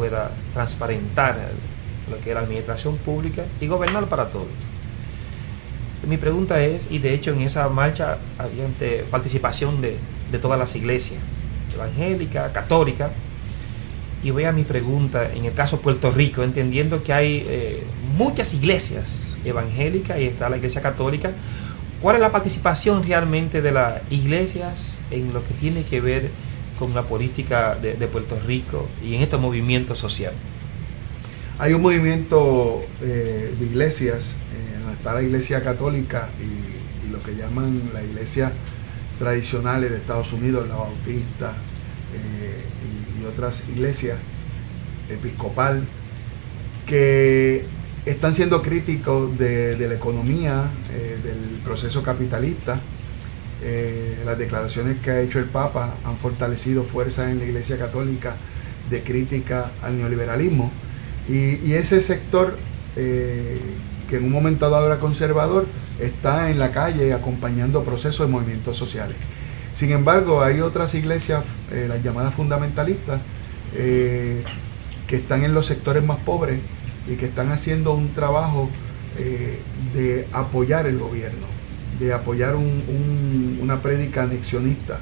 pueda transparentar lo que es la administración pública y gobernar para todos. Mi pregunta es, y de hecho en esa marcha había participación de todas las iglesias, evangélica, católica, y voy a mi pregunta, en el caso de Puerto Rico, entendiendo que hay muchas iglesias evangélicas y está la iglesia católica, ¿cuál es la participación realmente de las iglesias en lo que tiene que ver con la política de Puerto Rico y en estos movimientos sociales? Hay un movimiento de iglesias, donde está la iglesia católica y lo que llaman las iglesias tradicionales de Estados Unidos, la bautista y otras iglesias episcopal, que están siendo críticos de la economía, del proceso capitalista. Las declaraciones que ha hecho el Papa han fortalecido fuerzas en la Iglesia Católica de crítica al neoliberalismo, y ese sector que en un momento dado era conservador está en la calle acompañando procesos de movimientos sociales. Sin embargo, hay otras iglesias, las llamadas fundamentalistas, que están en los sectores más pobres y que están haciendo un trabajo de apoyar el gobierno, de apoyar una prédica anexionista.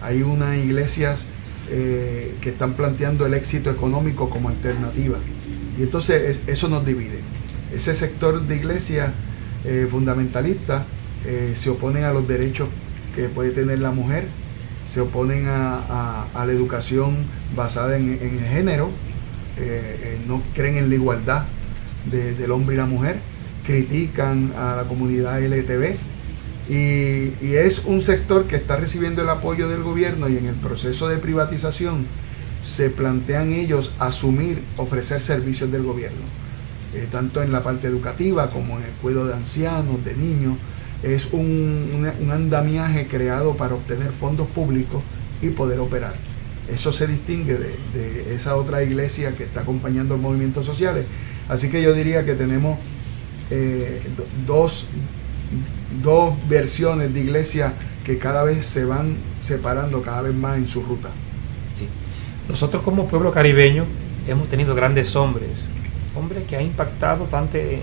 Hay unas iglesias que están planteando el éxito económico como alternativa, y entonces eso nos divide. Ese sector de iglesias fundamentalistas se oponen a los derechos que puede tener la mujer, se oponen a la educación basada en el género, no creen en la igualdad del hombre y la mujer, critican a la comunidad LGTB, y es un sector que está recibiendo el apoyo del gobierno, y en el proceso de privatización se plantean ellos ofrecer servicios del gobierno, tanto en la parte educativa como en el cuidado de ancianos, de niños. Es un andamiaje creado para obtener fondos públicos y poder operar. Eso se distingue de esa otra iglesia que está acompañando los movimientos sociales. Así que yo diría que tenemos dos versiones de iglesia que cada vez se van separando cada vez más en su ruta. Sí. Nosotros como pueblo caribeño hemos tenido grandes hombres que han impactado tanto en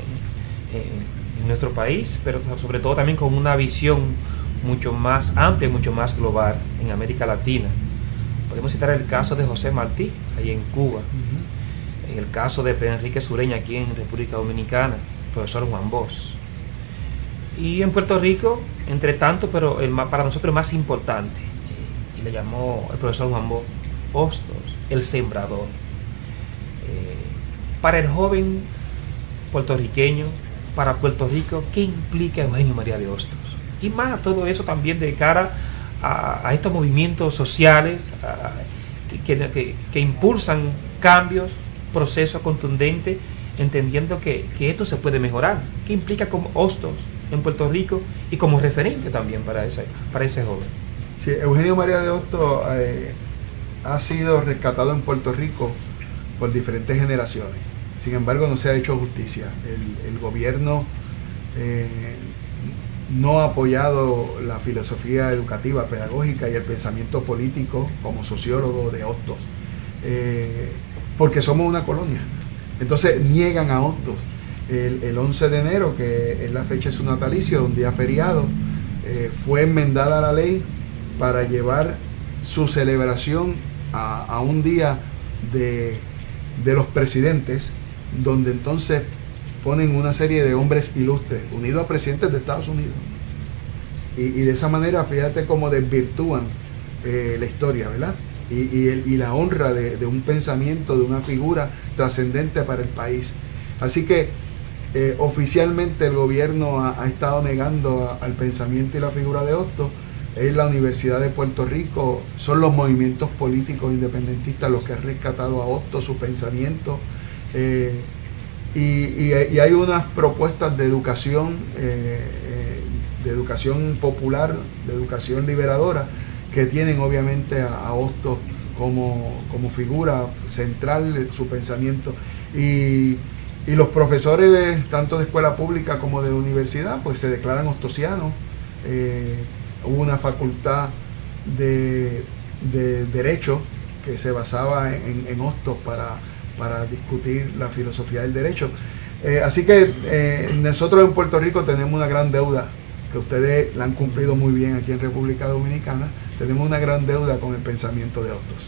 nuestro país, pero sobre todo también con una visión mucho más amplia y mucho más global en América Latina. Podemos citar el caso de José Martí, ahí en Cuba, el caso de Pedro Enrique Sureña aquí en República Dominicana, el profesor Juan Bosch. Y en Puerto Rico, entre tanto, pero para nosotros el más importante, y le llamó el profesor Juan Bosch Hostos, el sembrador. Para el joven puertorriqueño, para Puerto Rico, ¿qué implica Eugenio María de Hostos? Y más todo eso también de cara a estos movimientos sociales que impulsan cambios, procesos contundentes, entendiendo que esto se puede mejorar. ¿Qué implica como Hostos en Puerto Rico y como referente también para ese joven? Sí, Eugenio María de Hostos ha sido rescatado en Puerto Rico por diferentes generaciones. Sin embargo, no se ha hecho justicia. El gobierno no ha apoyado la filosofía educativa, pedagógica y el pensamiento político como sociólogo de Hostos, porque somos una colonia. Entonces niegan a Hostos. El 11 de enero, que es la fecha de su natalicio, un día feriado, fue enmendada la ley para llevar su celebración a un día de los presidentes, donde entonces ponen una serie de hombres ilustres unidos a presidentes de Estados Unidos, y de esa manera fíjate cómo desvirtúan la historia, ¿verdad? Y la honra de un pensamiento, de una figura trascendente para el país. Así que oficialmente el gobierno ha estado negando al pensamiento y la figura de Hostos. Es la Universidad de Puerto Rico, son los movimientos políticos independentistas los que han rescatado a Hostos, su pensamiento, y hay unas propuestas de educación popular, de educación liberadora, que tienen obviamente a Hostos como figura central de su pensamiento, y los profesores tanto de escuela pública como de universidad pues se declaran hostosianos. Hubo una facultad de Derecho que se basaba en Hostos para discutir la filosofía del derecho. Así que nosotros en Puerto Rico tenemos una gran deuda, que ustedes la han cumplido muy bien aquí en República Dominicana. Tenemos una gran deuda con el pensamiento de Hostos.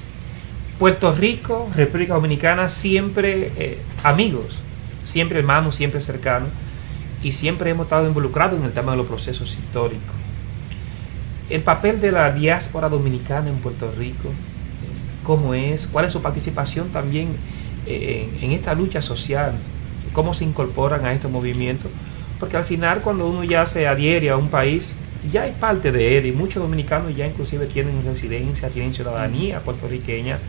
Puerto Rico, República Dominicana, siempre amigos, siempre hermanos, siempre cercanos, y siempre hemos estado involucrados en el tema de los procesos históricos. El papel de la diáspora dominicana en Puerto Rico, ¿cómo es? ¿Cuál es su participación también en esta lucha social? ¿Cómo se incorporan a estos movimientos? Porque al final, cuando uno ya se adhiere a un país, ya es parte de él, y muchos dominicanos ya inclusive tienen residencia, tienen ciudadanía puertorriqueña.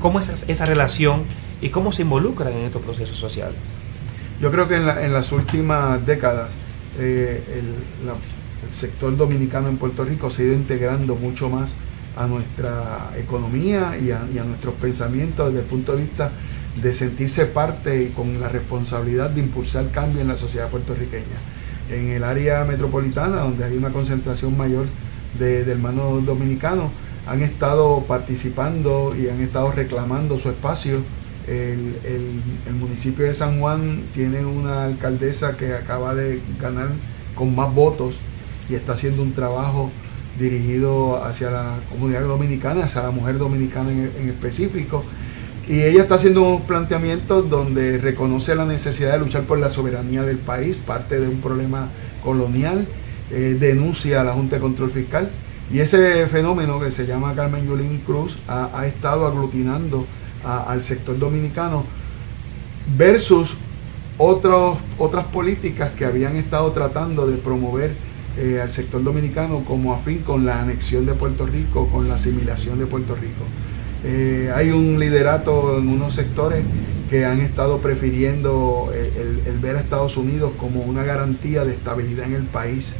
¿Cómo es esa relación y cómo se involucran en estos procesos sociales? Yo creo que en las últimas décadas el sector dominicano en Puerto Rico se ha ido integrando mucho más a nuestra economía y a nuestros pensamientos desde el punto de vista de sentirse parte y con la responsabilidad de impulsar cambio en la sociedad puertorriqueña. En el área metropolitana, donde hay una concentración mayor de hermanos dominicanos, han estado participando y han estado reclamando su espacio. El municipio de San Juan tiene una alcaldesa que acaba de ganar con más votos y está haciendo un trabajo dirigido hacia la comunidad dominicana, hacia la mujer dominicana en específico. Y ella está haciendo unos planteamientos donde reconoce la necesidad de luchar por la soberanía del país, parte de un problema colonial, denuncia a la Junta de Control Fiscal. Y ese fenómeno que se llama Carmen Yulín Cruz ha estado aglutinando al sector dominicano versus otras políticas que habían estado tratando de promover al sector dominicano como afín con la anexión de Puerto Rico, con la asimilación de Puerto Rico. Hay un liderato en unos sectores que han estado prefiriendo el ver a Estados Unidos como una garantía de estabilidad en el país.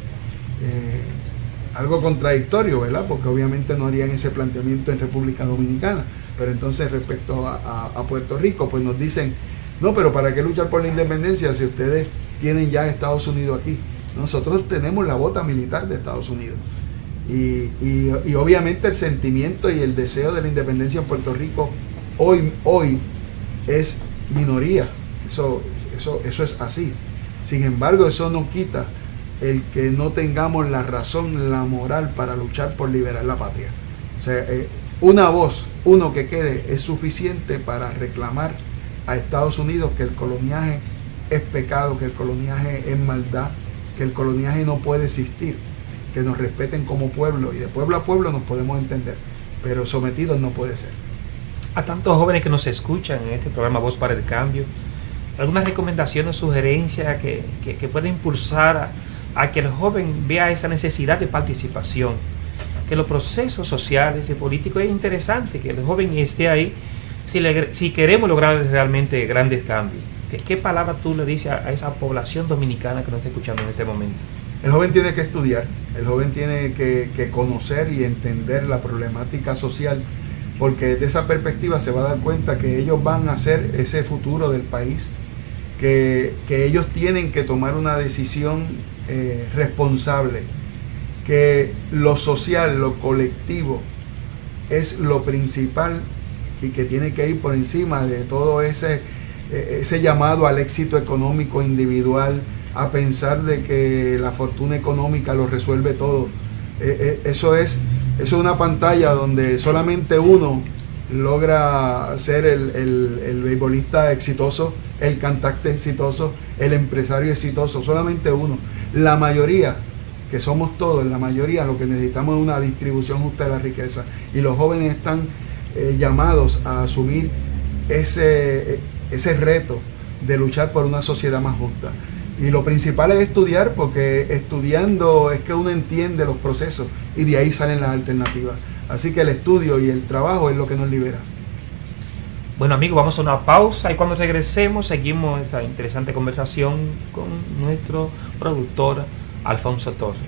Algo contradictorio, ¿verdad? Porque obviamente no harían ese planteamiento en República Dominicana. Pero entonces respecto a Puerto Rico, pues nos dicen, no, pero ¿para qué luchar por la independencia si ustedes tienen ya Estados Unidos aquí? Nosotros tenemos la bota militar de Estados Unidos. Y obviamente el sentimiento y el deseo de la independencia en Puerto Rico hoy es minoría. Eso es así. Sin embargo, eso no quita el que no tengamos la razón, la moral para luchar por liberar la patria. O sea, una voz, uno que quede, es suficiente para reclamar a Estados Unidos que el coloniaje es pecado, que el coloniaje es maldad, que el coloniaje no puede existir, que nos respeten como pueblo, y de pueblo a pueblo nos podemos entender, pero sometidos no puede ser. A tantos jóvenes que nos escuchan en este programa Voz para el Cambio, ¿algunas recomendaciones, sugerencias que pueden impulsar a que el joven vea esa necesidad de participación? Que los procesos sociales y políticos es interesante que el joven esté ahí si queremos lograr realmente grandes cambios. ¿Qué palabra tú le dices a esa población dominicana que nos está escuchando en este momento? El joven tiene que estudiar, el joven tiene que conocer y entender la problemática social, porque de esa perspectiva se va a dar cuenta que ellos van a ser ese futuro del país, que ellos tienen que tomar una decisión responsable, que lo social, lo colectivo es lo principal y que tiene que ir por encima de todo ese llamado al éxito económico individual, a pensar de que la fortuna económica lo resuelve todo. Eso es una pantalla donde solamente uno logra ser el beisbolista exitoso, el cantante exitoso, el empresario exitoso, solamente uno. La mayoría, que somos todos, la mayoría, lo que necesitamos es una distribución justa de la riqueza, y los jóvenes están llamados a asumir ese reto de luchar por una sociedad más justa. Y lo principal es estudiar, porque estudiando es que uno entiende los procesos y de ahí salen las alternativas. Así que el estudio y el trabajo es lo que nos libera. Bueno, amigos, vamos a una pausa y cuando regresemos seguimos esta interesante conversación con nuestro productor Alfonso Torres.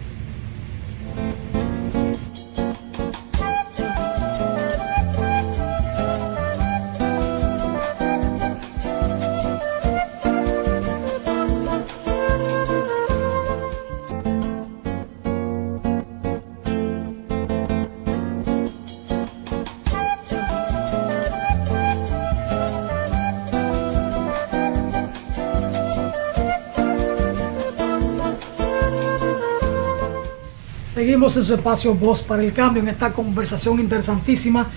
Seguimos en su espacio Voz para el Cambio, en esta conversación interesantísima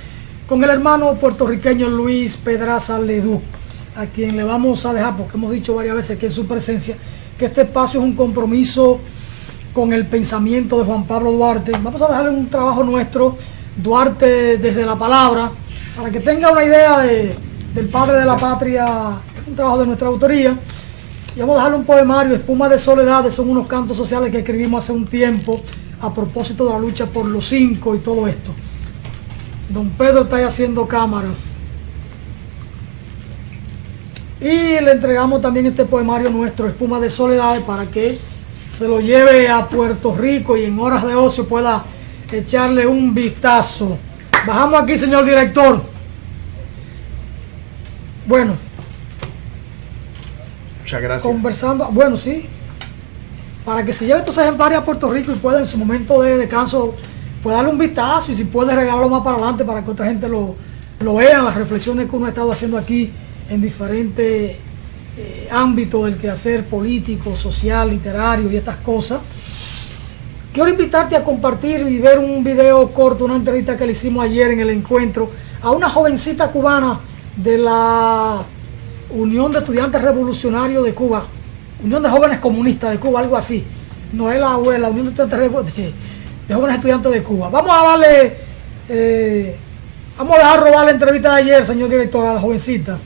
con el hermano puertorriqueño Luis Pedraza Leduc, a quien le vamos a dejar, porque hemos dicho varias veces que en su presencia, que este espacio es un compromiso con el pensamiento de Juan Pablo Duarte. Vamos a dejarle un trabajo nuestro, Duarte desde la palabra, para que tenga una idea del padre de la patria. Es un trabajo de nuestra autoría. Y vamos a dejarle un poemario, Espuma de Soledades, son unos cantos sociales que escribimos hace un tiempo a propósito de la lucha por los 5 y todo esto. Don Pedro está ahí haciendo cámara. Y le entregamos también este poemario nuestro, Espuma de Soledades, para que se lo lleve a Puerto Rico y en horas de ocio pueda echarle un vistazo. Bajamos aquí, señor director. Bueno. Muchas gracias. Conversando, bueno, sí. Para que se lleve estos ejemplares a Puerto Rico y pueda en su momento de descanso, pueda darle un vistazo y si puede regalarlo más para adelante para que otra gente lo vea, las reflexiones que uno ha estado haciendo aquí en diferentes ámbitos del quehacer político, social, literario y estas cosas. Quiero invitarte a compartir y ver un video corto, una entrevista que le hicimos ayer en el encuentro a una jovencita cubana de la Unión de Estudiantes Revolucionarios de Cuba, Unión de Jóvenes Comunistas de Cuba, algo así. No es la Unión de Estudiantes de Jóvenes Estudiantes de Cuba. Vamos a darle, vamos a dejar robar la entrevista de ayer, señor director, a la jovencita.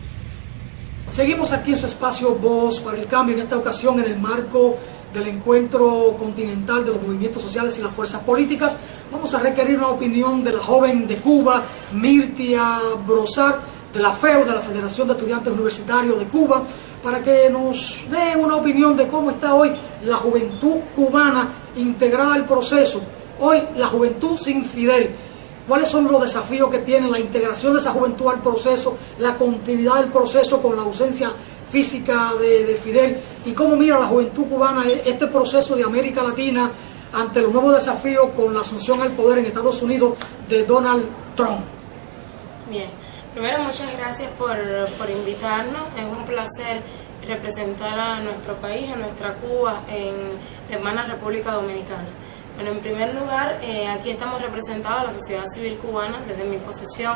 Seguimos aquí en su espacio Voz para el Cambio, en esta ocasión en el marco del encuentro continental de los movimientos sociales y las fuerzas políticas. Vamos a requerir una opinión de la joven de Cuba, Mirtia Brosar, de la FEU, de la Federación de Estudiantes Universitarios de Cuba, para que nos dé una opinión de cómo está hoy la juventud cubana integrada al proceso. Hoy la juventud sin Fidel. ¿Cuáles son los desafíos que tiene la integración de esa juventud al proceso, la continuidad del proceso con la ausencia física de Fidel? ¿Y cómo mira la juventud cubana este proceso de América Latina ante los nuevos desafíos con la asunción al poder en Estados Unidos de Donald Trump? Bien, primero muchas gracias por invitarnos. Es un placer representar a nuestro país, a nuestra Cuba, en la hermana República Dominicana. Bueno, en primer lugar, aquí estamos representados a la sociedad civil cubana desde mi posición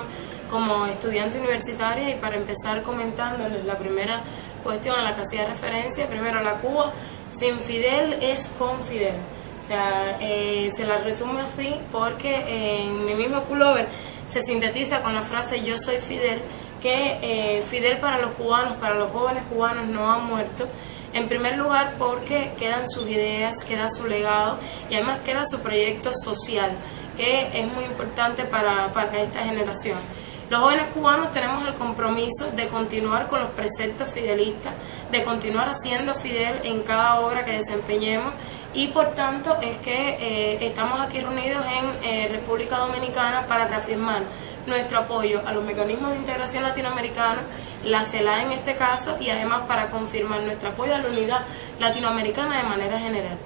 como estudiante universitaria, y para empezar comentándoles la primera cuestión a la que hacía referencia, primero la Cuba sin Fidel es con Fidel. O sea, se la resume así porque en mi mismo pullover se sintetiza con la frase yo soy Fidel, que Fidel para los cubanos, para los jóvenes cubanos no ha muerto. En primer lugar porque quedan sus ideas, queda su legado y además queda su proyecto social, que es muy importante para esta generación. Los jóvenes cubanos tenemos el compromiso de continuar con los preceptos fidelistas, de continuar haciendo Fidel en cada obra que desempeñemos, y por tanto es que estamos aquí reunidos en República Dominicana para reafirmar nuestro apoyo a los mecanismos de integración latinoamericanos, la CELAC en este caso, y además para confirmar nuestro apoyo a la unidad latinoamericana de manera general.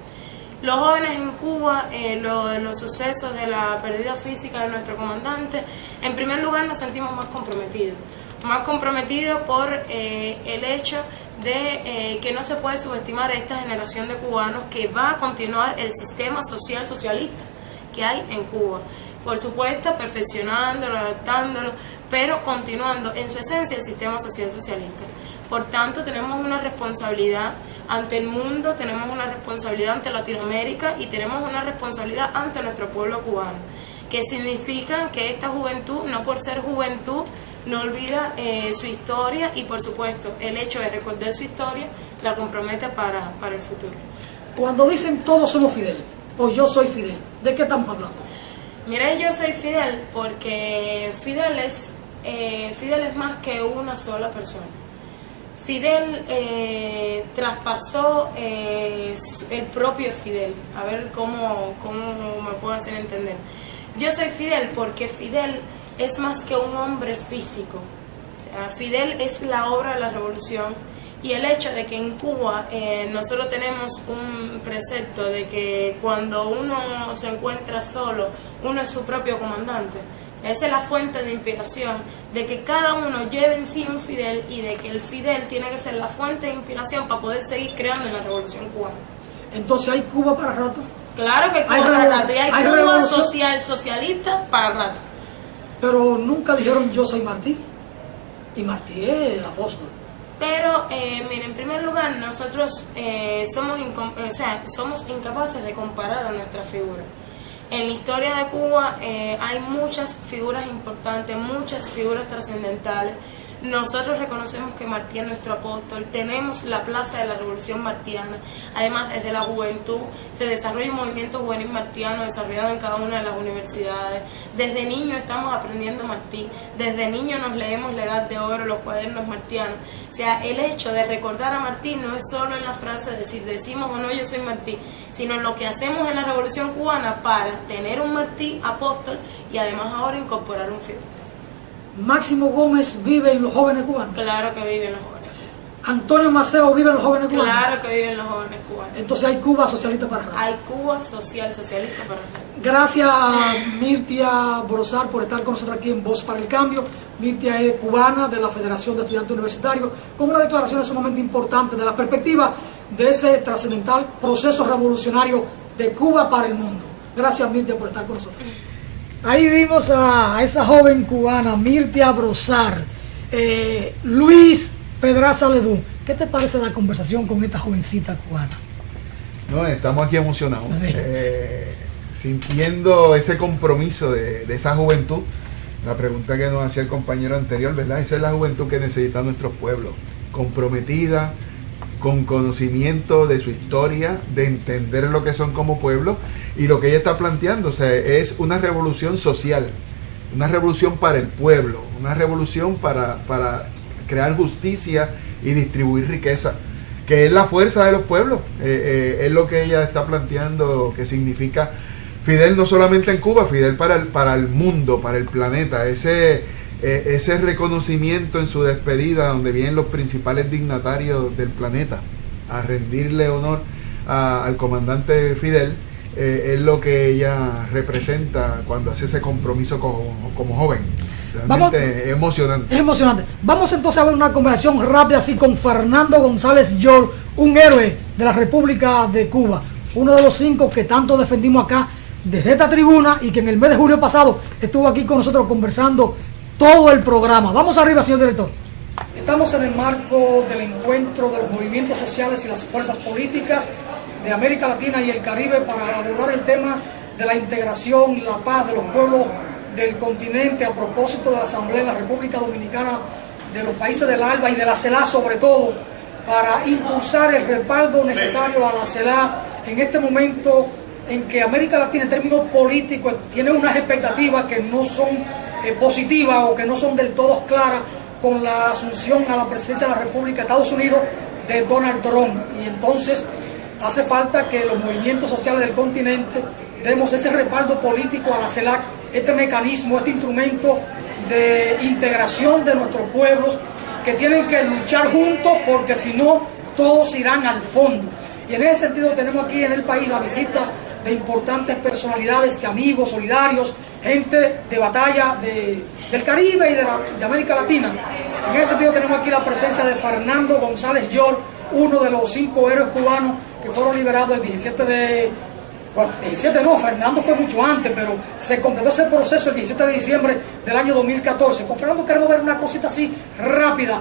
Los jóvenes en Cuba, los sucesos de la pérdida física de nuestro comandante, en primer lugar nos sentimos más comprometidos por el hecho de que no se puede subestimar a esta generación de cubanos que va a continuar el sistema social socialista que hay en Cuba. Por supuesto, perfeccionándolo, adaptándolo, pero continuando en su esencia el sistema social socialista. Por tanto, tenemos una responsabilidad ante el mundo, tenemos una responsabilidad ante Latinoamérica y tenemos una responsabilidad ante nuestro pueblo cubano, que significa que esta juventud, no por ser juventud, no olvida su historia, y por supuesto el hecho de recordar su historia la compromete para el futuro. Cuando dicen todos somos Fidel o yo soy Fidel, ¿de qué estamos hablando? Mira, yo soy Fidel porque Fidel es más que una sola persona. Fidel traspasó el propio Fidel. A ver cómo me puedo hacer entender. Yo soy Fidel porque Fidel es más que un hombre físico. O sea, Fidel es la obra de la revolución, y el hecho de que en Cuba nosotros tenemos un precepto de que cuando uno se encuentra solo, uno es su propio comandante. Esa es la fuente de inspiración, de que cada uno lleve en sí un Fidel, y de que el Fidel tiene que ser la fuente de inspiración para poder seguir creando en la revolución cubana. Entonces, ¿hay Cuba para rato? Claro que Cuba para rato, y hay Cuba socialista para rato. Pero nunca dijeron yo soy Martí, y Martí es el apóstol. Pero, miren, en primer lugar, nosotros somos incapaces de comparar a nuestra figura. En la historia de Cuba hay muchas figuras importantes, muchas figuras trascendentales. Nosotros reconocemos que Martí es nuestro apóstol, tenemos la Plaza de la Revolución Martiana. Además, desde la juventud se desarrolla un movimiento juvenil martiano desarrollado en cada una de las universidades. Desde niños estamos aprendiendo Martí, desde niños nos leemos La Edad de Oro, los cuadernos martianos. O sea, el hecho de recordar a Martí no es solo en la frase de decir decimos o no yo soy Martí, sino en lo que hacemos en la Revolución Cubana para tener un Martí apóstol y además ahora incorporar un fiel. Máximo Gómez vive en los jóvenes cubanos. Claro que vive en los jóvenes. Antonio Maceo vive en los jóvenes cubanos. Claro que vive en los jóvenes cubanos. Entonces hay Cuba socialista para rato. Hay Cuba socialista para rato. Gracias a Mirtia Brosar por estar con nosotros aquí en Voz para el Cambio. Mirtia es cubana de la Federación de Estudiantes Universitarios, con una declaración sumamente importante de la perspectiva de ese trascendental proceso revolucionario de Cuba para el mundo. Gracias, Mirtia, por estar con nosotros. Ahí vimos a esa joven cubana, Mirtia Brosar. Luis Pedraza Ledú, ¿qué te parece la conversación con esta jovencita cubana? No, estamos aquí emocionados, sí. Sintiendo ese compromiso de esa juventud. La pregunta que nos hacía el compañero anterior, ¿verdad? Esa es la juventud que necesita nuestros pueblos, comprometida, con conocimiento de su historia, de entender lo que son como pueblo y lo que ella está planteando. O sea, es una revolución social, una revolución para el pueblo, una revolución para crear justicia y distribuir riqueza, que es la fuerza de los pueblos. Es lo que ella está planteando, que significa Fidel no solamente en Cuba, Fidel para el mundo, para el planeta. Ese reconocimiento en su despedida, donde vienen los principales dignatarios del planeta a rendirle honor al comandante Fidel, es lo que ella representa cuando hace ese compromiso como joven. Realmente es emocionante. Es emocionante. Vamos entonces a ver una conversación rápida así con Fernando González Llor, un héroe de la República de Cuba, uno de los 5 que tanto defendimos acá desde esta tribuna y que en el mes de julio pasado estuvo aquí con nosotros conversando todo el programa. Vamos arriba, señor director. Estamos en el marco del encuentro de los movimientos sociales y las fuerzas políticas de América Latina y el Caribe para abordar el tema de la integración, la paz de los pueblos del continente a propósito de la Asamblea de la República Dominicana, de los países del ALBA y de la CELAC sobre todo, para impulsar el respaldo necesario a la CELAC en este momento en que América Latina en términos políticos tiene unas expectativas que no son positivas o que no son del todo claras con la asunción a la presidencia de la República de Estados Unidos de Donald Trump. Y entonces hace falta que los movimientos sociales del continente demos ese respaldo político a la CELAC, este mecanismo, este instrumento de integración de nuestros pueblos que tienen que luchar juntos porque si no todos irán al fondo. Y en ese sentido tenemos aquí en el país la visita de importantes personalidades y amigos solidarios, gente de batalla del Caribe y de América Latina. En ese sentido tenemos aquí la presencia de Fernando González Llor, uno de los 5 héroes cubanos que fueron liberados el 17 de... Bueno, 17 no, Fernando fue mucho antes, pero se completó ese proceso el 17 de diciembre del año 2014. Con Fernando queremos ver una cosita así rápida,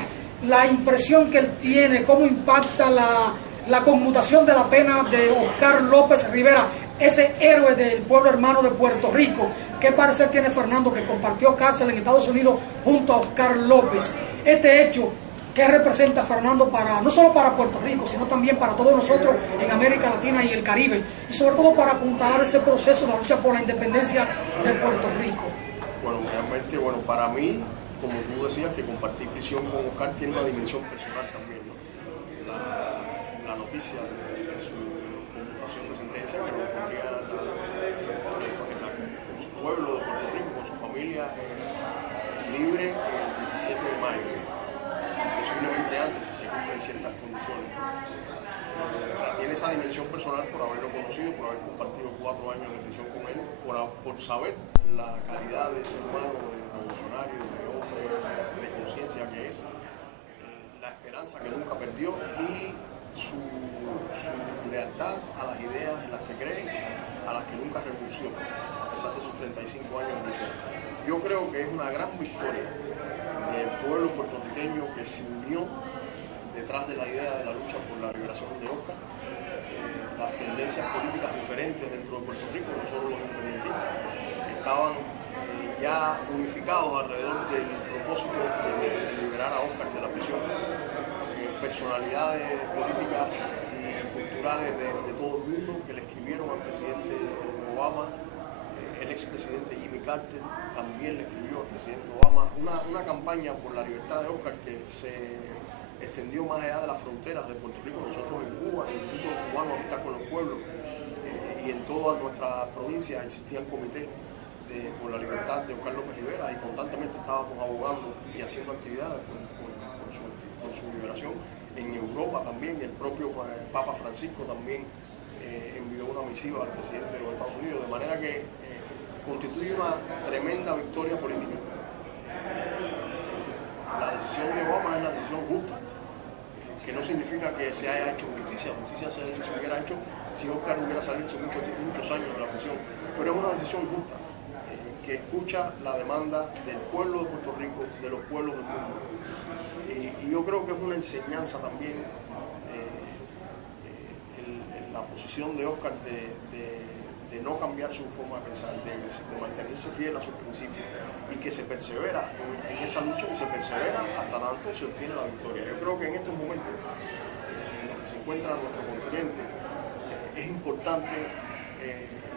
la impresión que él tiene, cómo impacta la conmutación de la pena de Oscar López Rivera, ese héroe del pueblo hermano de Puerto Rico. ¿Qué parecer tiene Fernando, que compartió cárcel en Estados Unidos junto a Oscar López? Este hecho, ¿qué representa Fernando no solo para Puerto Rico, sino también para todos nosotros en América Latina y el Caribe? Y sobre todo para apuntalar ese proceso de la lucha por la independencia de Puerto Rico. Bueno, realmente, para mí, como tú decías, que compartir prisión con Oscar tiene una dimensión personal también, ¿no? La noticia de su conmutación de sentencia, que lo pondría con su pueblo de Puerto Rico, con su familia, libre el 17 de mayo. Posiblemente antes, si se cumplen ciertas condiciones. O sea, tiene esa dimensión personal por haberlo conocido, por haber compartido 4 años de prisión con él, por saber la calidad de ser humano, de revolucionario, de hombre, de conciencia que es, la esperanza que nunca perdió y su lealtad a las ideas en las que cree, a las que nunca renunció, a pesar de sus 35 años de prisión. Yo creo que es una gran victoria del pueblo puertorriqueño que se unió detrás de la idea de la lucha por la liberación de Oscar. Las tendencias políticas diferentes dentro de Puerto Rico, no solo los independentistas, estaban ya unificados alrededor del propósito de liberar a Oscar de la prisión. Personalidades políticas y culturales de todo el mundo que le escribieron al presidente Obama, el expresidente Jimmy Carter también le escribió al presidente Obama, una campaña por la libertad de Oscar que se extendió más allá de las fronteras de Puerto Rico. Nosotros en Cuba, en el Instituto Cubano de Amistad con los Pueblos, y en todas nuestras provincias existían comités por la libertad de Oscar López Rivera y constantemente estábamos abogando y haciendo actividades por su liberación. En Europa también, el propio Papa Francisco también envió una misiva al presidente de los Estados Unidos, de manera que constituye una tremenda victoria política. La decisión de Obama es la decisión justa, que no significa que se haya hecho justicia. Justicia se hubiera hecho si Oscar hubiera salido hace muchos años de la prisión, pero es una decisión justa, que escucha la demanda del pueblo de Puerto Rico, de los pueblos del mundo. Y yo creo que es una enseñanza también la posición de Oscar de no cambiar su forma de pensar, de mantenerse fiel a sus principios y que se persevera en esa lucha y se persevera hasta tanto se obtiene la victoria. Yo creo que en estos momentos en los que se encuentra nuestro continente es importante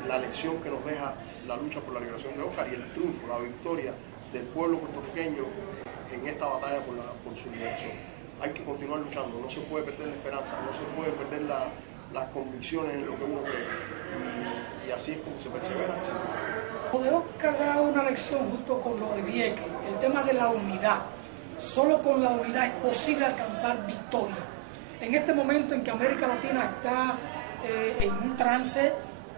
la lección que nos deja la lucha por la liberación de Oscar y el triunfo, la victoria del pueblo puertorriqueño en esta batalla por su liberación. Hay que continuar luchando, no se puede perder la esperanza, no se puede perder las convicciones en lo que uno cree. Y así es como se persevera. Lo de Oscar da una lección junto con lo de Vieques, el tema de la unidad. Solo con la unidad es posible alcanzar victoria. En este momento en que América Latina está en un trance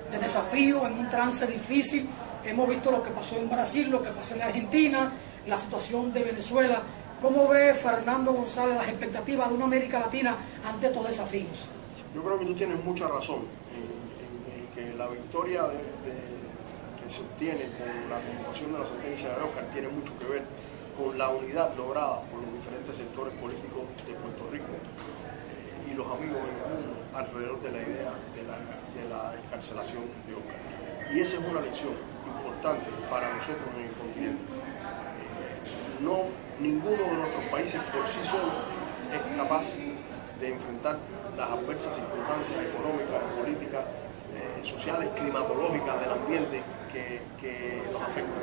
de desafío, en un trance difícil, hemos visto lo que pasó en Brasil, lo que pasó en Argentina, la situación de Venezuela. ¿Cómo ve Fernando González las expectativas de una América Latina ante estos desafíos? Yo creo que tú tienes mucha razón en que la victoria que se obtiene con la conmutación de la sentencia de Oscar tiene mucho que ver con la unidad lograda por los diferentes sectores políticos de Puerto Rico y los amigos en el mundo alrededor de la idea de la excarcelación de Oscar. Y esa es una lección importante para nosotros en el continente. Ninguno de nuestros países por sí solo es capaz de enfrentar las adversas circunstancias económicas, políticas, sociales, climatológicas del ambiente que nos afectan.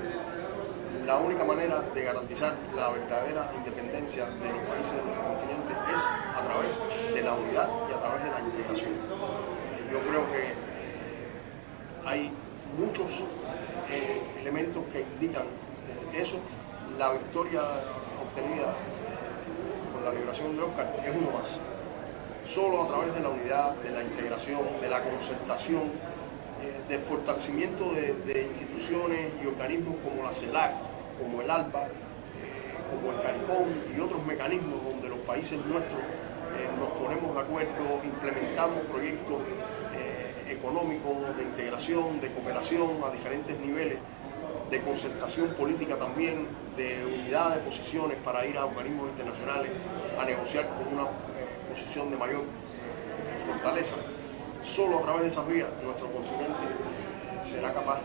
La única manera de garantizar la verdadera independencia de los países de nuestro continente es a través de la unidad y a través de la integración. Yo creo que hay muchos elementos que indican eso. La victoria obtenida con la liberación de Oscar es uno más. Solo a través de la unidad, de la integración, de la concertación, del fortalecimiento de instituciones y organismos como la CELAC, como el ALBA, como el CARICOM y otros mecanismos donde los países nuestros nos ponemos de acuerdo, implementamos proyectos económicos, de integración, de cooperación a diferentes niveles, de concertación política también, de unidad de posiciones para ir a organismos internacionales a negociar con una posición de mayor fortaleza. Solo a través de esas vías nuestro continente será capaz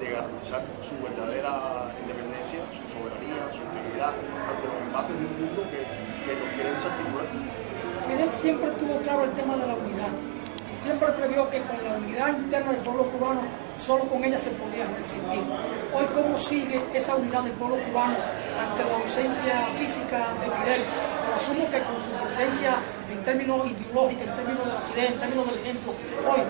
de garantizar su verdadera independencia, su soberanía, su integridad ante los embates de un mundo que nos quiere desarticular. Fidel siempre tuvo claro el tema de la unidad y siempre previó que con la unidad interna del pueblo cubano, solo con ella se podía resistir. Hoy, ¿cómo sigue esa unidad del pueblo cubano ante la ausencia física de Fidel? Pero asumo que con su presencia en términos ideológicos, en términos de las ideas, en términos del ejemplo, hoy,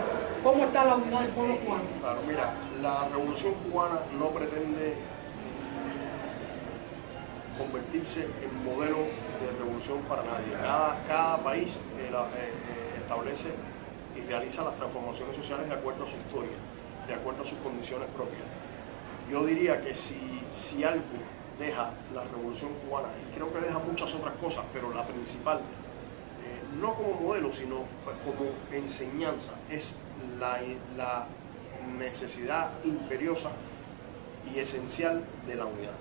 ¿cómo está la unidad del pueblo cubano? Claro, mira, la revolución cubana no pretende convertirse en modelo de revolución para nadie. Cada país establece y realiza las transformaciones sociales de acuerdo a su historia, de acuerdo a sus condiciones propias. Yo diría que si algo deja la revolución cubana, y creo que deja muchas otras cosas, pero la principal, no como modelo, sino como enseñanza, es la necesidad imperiosa y esencial de la unidad.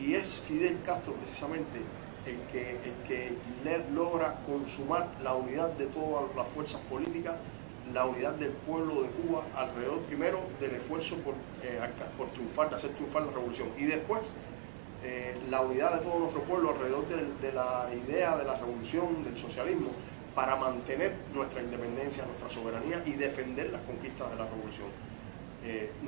Y es Fidel Castro precisamente el que logra consumar la unidad de todas las fuerzas políticas, la unidad del pueblo de Cuba alrededor primero del esfuerzo por triunfar, de hacer triunfar la revolución, y después la unidad de todo nuestro pueblo alrededor de la idea de la revolución, del socialismo, para mantener nuestra independencia, nuestra soberanía y defender las conquistas de la revolución.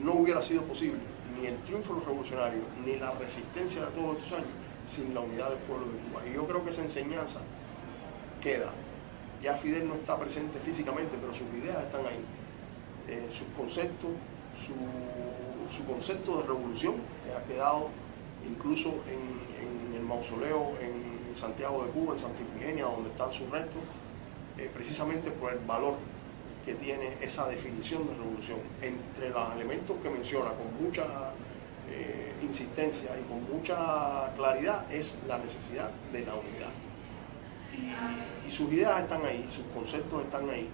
No hubiera sido posible ni el triunfo de los revolucionarios, ni la resistencia de todos estos años, sin la unidad del pueblo de Cuba. Y yo creo que esa enseñanza queda. Ya Fidel no está presente físicamente, pero sus ideas están ahí. Sus conceptos, su concepto de revolución, que ha quedado incluso en el mausoleo en Santiago de Cuba, en Santa Ifigenia, donde están sus restos, precisamente por el valor que tiene esa definición de revolución. Entre los elementos que menciona con mucha insistencia y con mucha claridad es la necesidad de la unidad. Y sus ideas están ahí, sus conceptos están ahí.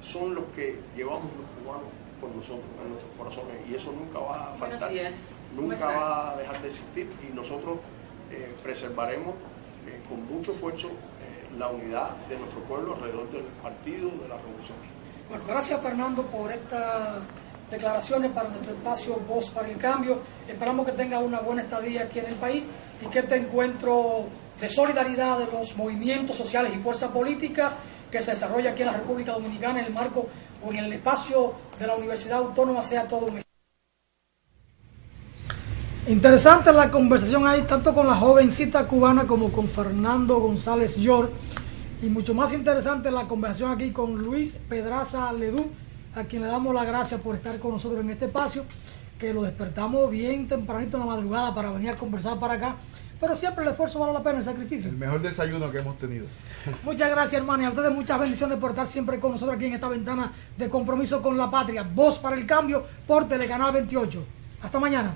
Son los que llevamos los cubanos por nosotros, en nuestros corazones, y eso nunca va a faltar, nunca va a dejar de existir, y nosotros preservaremos con mucho esfuerzo la unidad de nuestro pueblo alrededor del partido de la revolución. Bueno, gracias Fernando por estas declaraciones para nuestro espacio Voz para el Cambio. Esperamos que tenga una buena estadía aquí en el país y que este encuentro de solidaridad de los movimientos sociales y fuerzas políticas que se desarrolla aquí en la República Dominicana en el marco o en el espacio de la Universidad Autónoma sea todo un... Interesante la conversación ahí, tanto con la jovencita cubana como con Fernando González York, y mucho más interesante la conversación aquí con Luis Pedraza Ledú, a quien le damos las gracias por estar con nosotros en este espacio, que lo despertamos bien tempranito en la madrugada para venir a conversar para acá, pero siempre el esfuerzo vale la pena, el sacrificio. El mejor desayuno que hemos tenido. Muchas gracias, hermano, y a ustedes muchas bendiciones por estar siempre con nosotros aquí en esta ventana de compromiso con la patria. Voz para el Cambio por Telecanal 28. Hasta mañana.